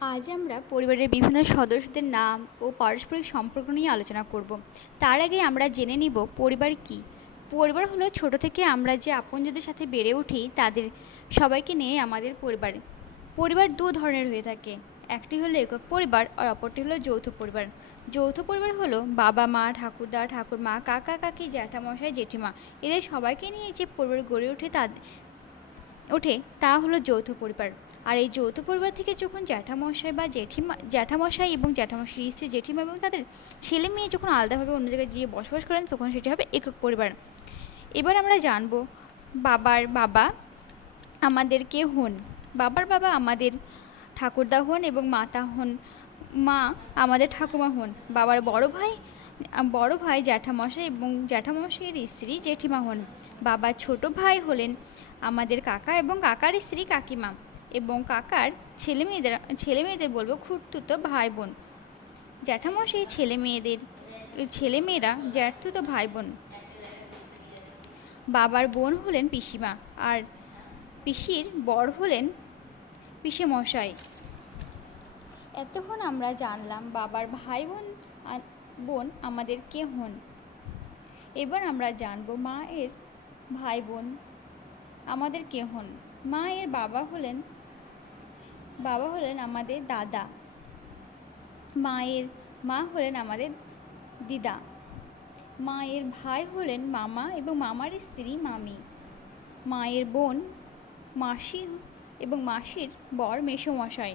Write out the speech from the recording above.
আজ আমরা পরিবারের বিভিন্ন সদস্যদের নাম ও পারস্পরিক সম্পর্ক নিয়ে আলোচনা করব। তার আগে আমরা জেনে নিব পরিবার কী। পরিবার হলো ছোট থেকে আমরা যে আপনজনদের সাথে বেড়ে উঠি, তাদের সবাইকে নিয়ে আমাদের পরিবার। পরিবার দু ধরনের হয়ে থাকে। একটি হলো একক পরিবার, আর অপরটি হলো যৌথ পরিবার। যৌথ পরিবার হলো বাবা মা, ঠাকুরদা, ঠাকুরমা, কাকা, কাকি, জ্যাঠামশাই, জেঠিমা। এদের সবাইকে নিয়ে যে পরিবার গড়ে ওঠে তা ওঠে তা হলো যৌথ পরিবার। আর এই যৌথ পরিবার থেকে যখন জ্যাঠামশাই বা জেঠিমা, জ্যাঠামশাই এবং জ্যাঠামশাই স্ত্রী, জেঠিমা এবং তাদের ছেলে মেয়ে যখন আলাদাভাবে অন্য জায়গায় গিয়ে বসবাস করেন, তখন সেটি হবে একক পরিবার। এবার আমরা জানব, বাবার বাবা আমাদেরকে হন? বাবার বাবা আমাদের ঠাকুরদা হন এবং মাতা হন, মা আমাদের ঠাকুমা হন। বাবার বড় ভাই বড় ভাই জ্যাঠামশাই এবং জ্যাঠামশাইয়ের স্ত্রী জেঠিমা হন। বাবার ছোট ভাই হলেন আমাদের কাকা এবং কাকার স্ত্রী কাকিমা। এবং কাকার ছেলে মেয়েদের ছেলে মেয়েদের বলব খুঁড়তুতো ভাই বোন জ্যাঠামশাই ছেলে মেয়েদের ছেলে মেয়েরা জ্যাঠতুতো ভাই বোন বাবার বোন হলেন পিসিমা আর পিসির বর হলেন পিসে মশাই এতক্ষণ আমরা জানলাম বাবার ভাই বোন বোন আমাদের কে হন? এবার আমরা জানব মায়ের ভাই বোন আমাদের কে হন? মায়ের বাবা হলেন বাবা হলেন আমাদের দাদা। মায়ের মা হলেন আমাদের দিদা। মায়ের ভাই হলেন মামা এবং মামার স্ত্রী মামি। মায়ের বোন মাসি এবং মাসির বর মেসোমশাই।